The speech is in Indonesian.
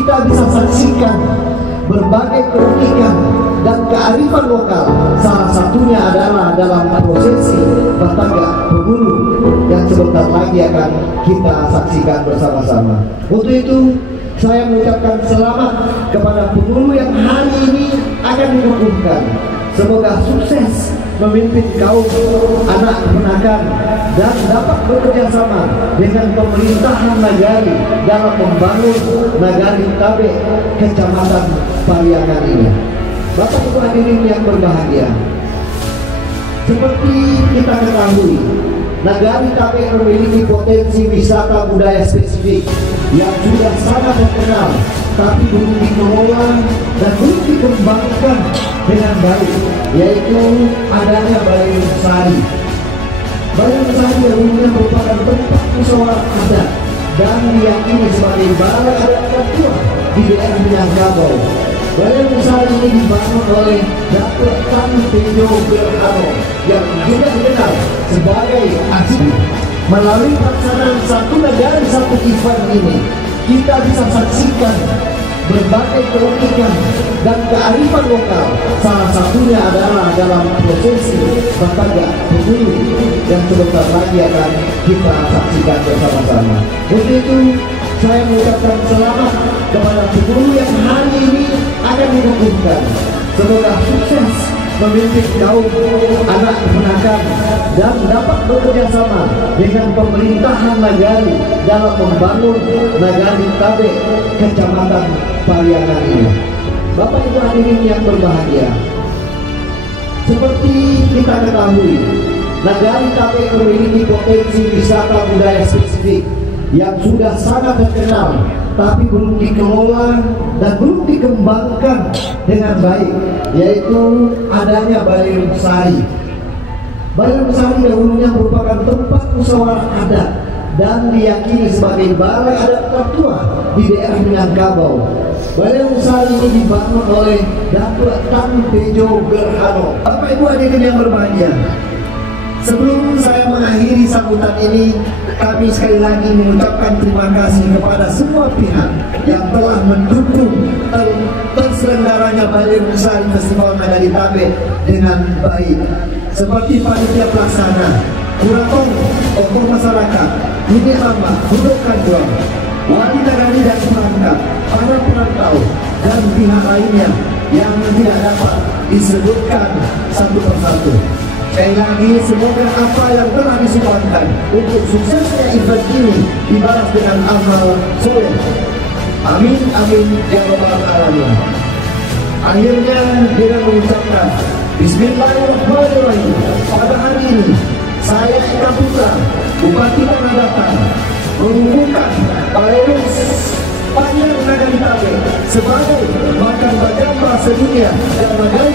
kita bisa saksikan berbagai keunikan dan kearifan lokal. Salah satunya adalah dalam prosesi Batagak Pebulu yang sebentar lagi akan kita saksikan bersama-sama. Untuk itu saya mengucapkan selamat kepada pebulu yang hari ini akan dikukuhkan. Semoga sukses memimpin kaum anak penakan dan dapat bekerja sama dengan pemerintahan nagari dalam membangun nagari Tabe Kecamatan Pariangan ini. Bapak Ibu hadirin yang berbahagia, seperti kita ketahui, nagari Tabe memiliki potensi wisata budaya spesifik yang sudah sangat terkenal, tapi belum dikelola dan belum dikembangkan dengan baik, yaitu adanya Balai Sari. Balai Sari yang umumnya merupakan tempat musyawarah adat dan diyakini sebagai balai adat tertua di daerah Minangkabau. Balai Sari ini dibangun oleh Datuk Tan Tejo Berhano yang juga dikenal sebagai Asli. Melalui pelaksanaan satu negara satu event ini, kita bisa saksikan berbagai keunikan dan kearifan lokal. Salah satunya adalah dalam prosesi Batagak Pebulu yang sebentar lagi akan kita saksikan bersama-sama. Untuk itu saya mengucapkan selamat kepada pebulu yang hari ini akan dikukuhkan. Semoga sukses memimpin kaum anak penakan dan dapat bekerja sama dengan pemerintahan nagari dalam membangun nagari Tabe Kecamatan Pariangan ini. Bapak Ibu hadirin yang berbahagia, seperti kita ketahui, nagari Tabe memiliki potensi wisata budaya spesifik yang sudah sangat terkenal, tapi belum dikelola dan belum dikembangkan dengan baik, yaitu adanya Balai Sari. Balai Sari dahulunya merupakan tempat musyawarah adat dan diyakini sebagai balai adat tertua di daerah Minangkabau. Balai Sari ini dibangun oleh Datuk Tan Tejo Berhano. Bapak Ibu hadirin yang berbahagia, sebelum saya mengakhiri sambutan ini, kami sekali lagi mengucapkan terima kasih kepada semua pihak yang telah mendukung terselenggaranya Balai Sari Festival Nagari Tabe dengan baik, seperti panitia pelaksana, kurator, tokoh masyarakat, unit lama, duduk kantor, wali nagari dan perangkat, para perantau, dan pihak lainnya yang tidak dapat disebutkan satu persatu. Sekali lagi, semoga apa yang telah disumbangkan untuk suksesnya event ini dibalas dengan amal soleh. Amin, amin, ya rabbal alamin. Akhirnya dengan mengucapkan Bismillahirrahmanirrahim, pada hari ini saya Eka Putra, Bupati Tanah Datar, mengukuhkan Balai Panjang Nagari Tabe sebagai makan bajamba sedunia dan nagari